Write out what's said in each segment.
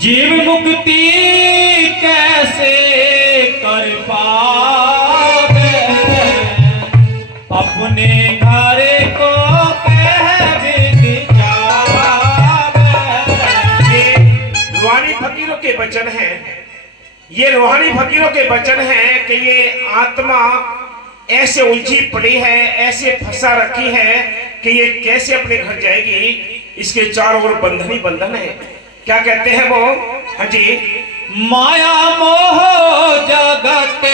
जीव मुक्ति कैसे कर पावे, अपने घर को कह विद जावे। ये रूहानी फकीरों के वचन हैं, ये रूहानी फकीरों के वचन हैं कि ये आत्मा ऐसे उलझी पड़ी है, ऐसे फंसा रखी है कि ये कैसे अपने घर जाएगी। इसके चारों ओर बंधन ही बंधन है। क्या कहते हैं वो? हाँ जी, माया मोह जगत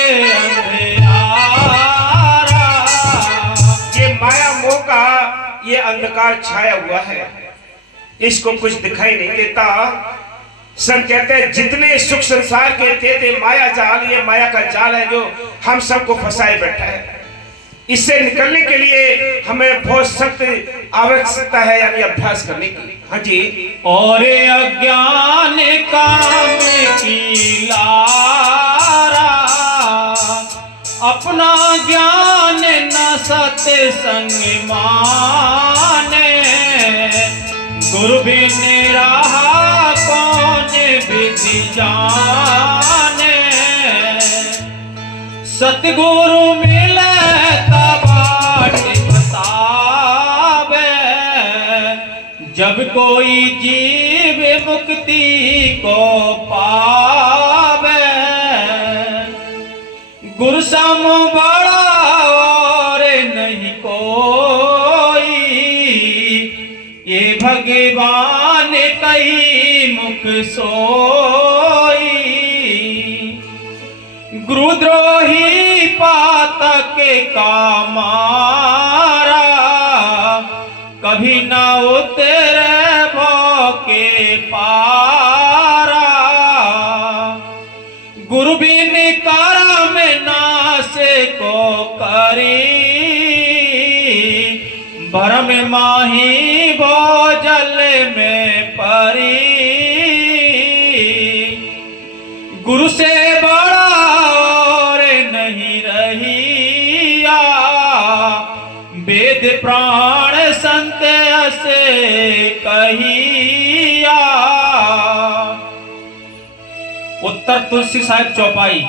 अंधियारा। ये माया मोह का ये अंधकार छाया हुआ है, इसको कुछ दिखाई नहीं देता। संत कहते हैं जितने सुख संसार के थे माया जाल, ये माया का जाल है जो हम सबको फंसाए बैठा है। इससे निकलने के लिए हमें बहुत सख्त आवश्यकता है, यानी अभ्यास करने की। हाँ जी, और अज्ञान काम की लारा, अपना ज्ञान न सत्संग माने। गुरु बिन रहा कौन विधि जाने, सतगुरु मिले जब कोई जीव मुक्ति को पावे। गुरु सम बड़ा और नहीं कोई, ये भगवान कई मुख सोई। गुरुद्रोही पातक का मारा, कभी न उतरे भोके पारा। गुरु बिन करम नाश को करी, भरम माही भोजल में परी। गुरु से बड़ा और नहीं रहिया, वेद प्राण संत से कहिया। उत्तर तुलसी साहिब चौपाई।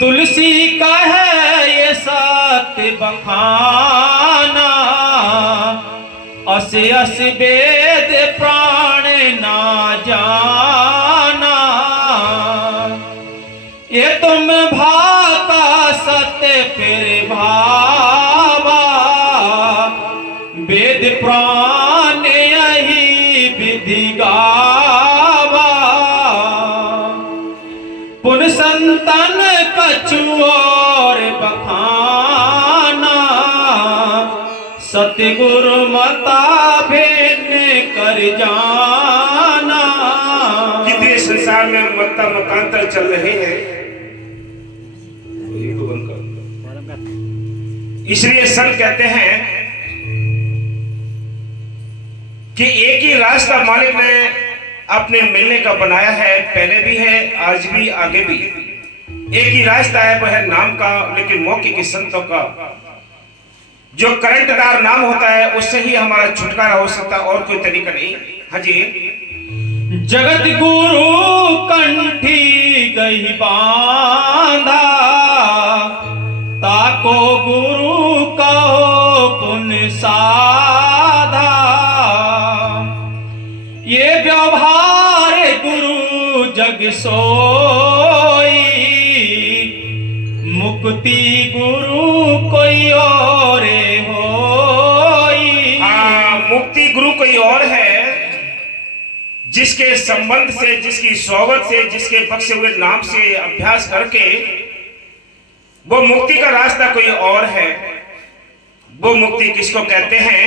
तुलसी का है ये सत्य बखाना, अस अस वेद प्राण ना जाना। ये तुम भाका सत्य फिर भावा, वेद प्राण यही विधि गावा। पुन संतन कछु और बखाना, सतगुरु मता भिन्न कर जाना। कितने संसार में मता मतांतर चल रहे हैं, इसलिए संत कहते हैं कि एक ही रास्ता मालिक ने अपने मिलने का बनाया है, पहले भी है, आज भी, आगे भी। एक ही रास्ता है, वह है नाम का। लेकिन मौके के संतों का जो करंटदार नाम होता है, उससे ही हमारा छुटकारा हो सकता, और कोई तरीका नहीं। हाँ जी, जगत गुरु कंठी गई बांधा, ताको गुरु कहो पुन साधा। ये व्यवहार गुरु जग सोई, मुक्ति गुरु कोई और होई। हाँ, मुक्ति गुरु कोई और है, जिसके संबंध से, जिसकी सोबत से, जिसके बख्शे हुए नाम से अभ्यास करके वो मुक्ति का रास्ता कोई और है। वो मुक्ति किसको कहते हैं?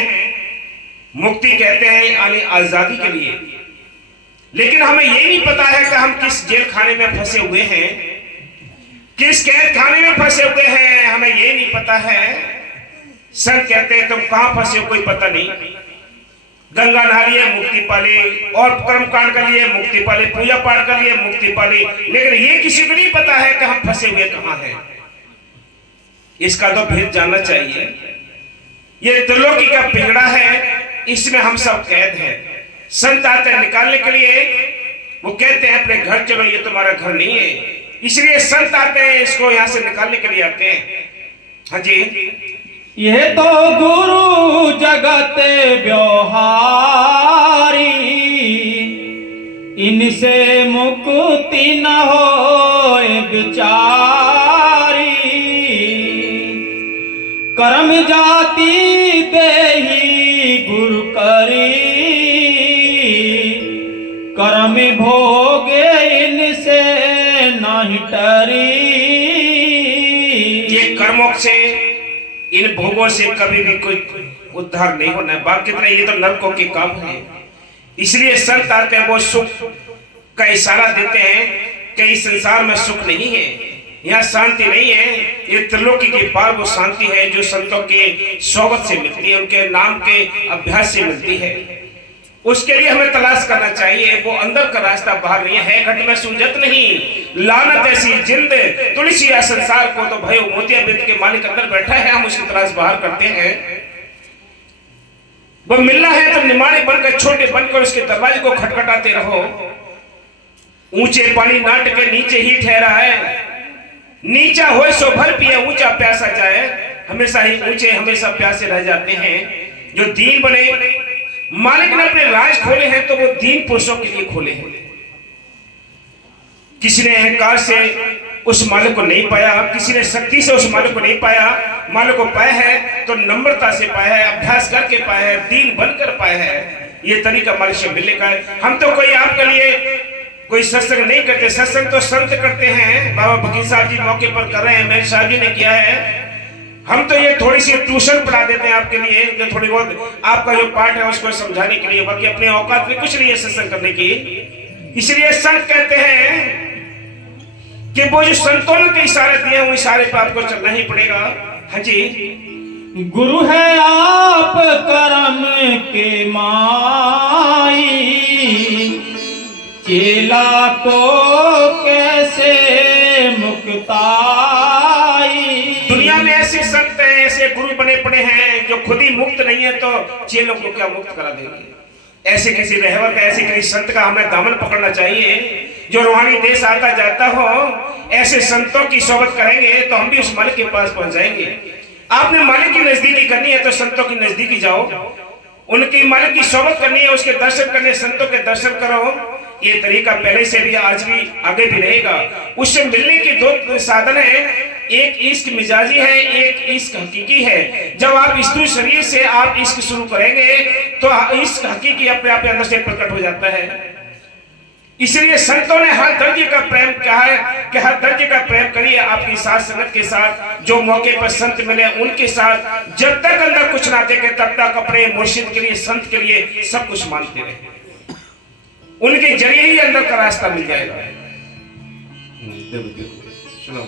मुक्ति कहते हैं यानी आजादी के लिए। लेकिन हमें ये नहीं पता है कि हम किस जेल खाने में फंसे हुए हैं, किस कैद खाने में फंसे हुए हैं, हमें ये नहीं पता है। संत कहते हैं तुम कहां फंसे हो कोई पता नहीं। गंगा नहा लिए मुक्ति पाली, और कर्म कांड कर लिए मुक्ति पाली, पूजा पाठ कर लिए मुक्ति पाली, लेकिन ये किसी को नहीं पता है कि हम फंसे हुए कहां हैं। इसका तो भेद जानना चाहिए। ये त्रिलोकी का पिंजड़ा है, इसमें हम सब कैद हैं। संत आते निकालने के लिए, वो कहते हैं अपने घर चलो, ये तुम्हारा घर नहीं है। इसलिए संत आते हैं, इसको यहाँ से निकालने के लिए आते हैं। हाँ जी, ये तो गुरु जगत व्यवहारी, इनसे मुक्ति न होए बिचारी। कर्म जाति देहि गुरु करी, कर्म भोगे इनसे नहीं टरी। ये कर्मों से, इन भोगों से कभी भी कोई उद्धार नहीं होना है। बाकी कितने ये तो नरकों के काम है। इसलिए संत आते हैं, वो सुख का इशारा देते हैं कि इस संसार में सुख नहीं है, यहाँ शांति नहीं है। ये त्रिलोकी के पार वो शांति है जो संतों के सोबत से मिलती है, उनके नाम के अभ्यास से मिलती है। उसके लिए हमें तलाश करना चाहिए। वो अंदर का रास्ता बाहर नहीं है। घट में सूझत नहीं लानत ऐसी जिंद, तुलसी या संसार को तो भयो मोतिया बिंद के मालिक अंदर बैठा है, हम उसकी तलाश बाहर करते हैं। वो मिलना है तो निमाणे बनकर, छोटे बनकर उसके दरवाजे को खटखटाते रहो। ऊंचे पानी नाट के नीचे ही ठहरा है, नीचा होए सो भर पिए, ऊंचा प्यासा जाए। हमेशा ही ऊंचे हमेशा प्यासे रह जाते हैं। जो दीन बने, मालिक ने अपने राज खोले हैं तो वो दीन पुरुषों के लिए खोले हैं। किसी ने अहंकार से उस मालिक को नहीं पाया, किसी ने शक्ति से उस मालिक को नहीं पाया। मालिक को पाया है तो नम्रता से पाया है, अभ्यास करके पाया है, दीन बनकर पाया है। ये तरीका मालिक से मिलने का है। हम तो कोई आपके लिए कोई सत्संग नहीं करते, सत्संग तो संत करते हैं। बाबा फकीर साहब जी मौके पर कर रहे हैं, मेरे साहब जी ने किया है। हम तो ये थोड़ी सी ट्यूशन पढ़ा देते हैं आपके लिए, जो थोड़ी बहुत आपका जो पार्ट है उसको समझाने के लिए, बाकी अपने औकात में कुछ नहीं है सत्संग करने की। इसलिए संत कहते हैं कि वो जो संतों ने के इशारे दिए, वो इशारे पर आपको चलना ही पड़ेगा। हाँ जी, गुरु है आप करम के माई, चेला को कैसे मुक्ताई। दुनिया में ऐसे संत हैं, ऐसे गुरु बने पड़े हैं जो खुद ही मुक्त नहीं है तो चेलों को क्या मुक्त करा देंगे। ऐसे किसी रहवर का, ऐसे किसी संत का हमें दामन पकड़ना चाहिए जो रूहानी देश आता जाता हो। ऐसे संतों की सोबत करेंगे तो हम भी उस मालिक के पास पहुंच जाएंगे। आपने मालिक की नजदीकी करनी है तो संतों की नजदीकी जाओ, उनकी मालिक की सोबत करनी है, उसके दर्शन करने, संतों के दर्शन करो। ये तरीका पहले से भी, आज भी, आगे भी रहेगा। उससे मिलने के दो साधन है, एक इश्क मिजाजी है, एक इश्क हकीकी है। जब आप स्थूल शरीर से आप इश्क शुरू करेंगे तो इश्क हकीकी अपने आप अंदर से प्रकट हो जाता है। इसलिए संतों ने हर दर्जे का प्रेम कहा है कि हर दर्जे का प्रेम करिए आपकी साथ संगत के साथ। जो मौके पर संत मिले उनके साथ जब तक अंदर कुछ ना देखे तब तक अपने मुर्शिद के लिए, संत के लिए सब कुछ मानते रहे। उनके जरिए ही अंदर का रास्ता मिल जाएगा। सुनो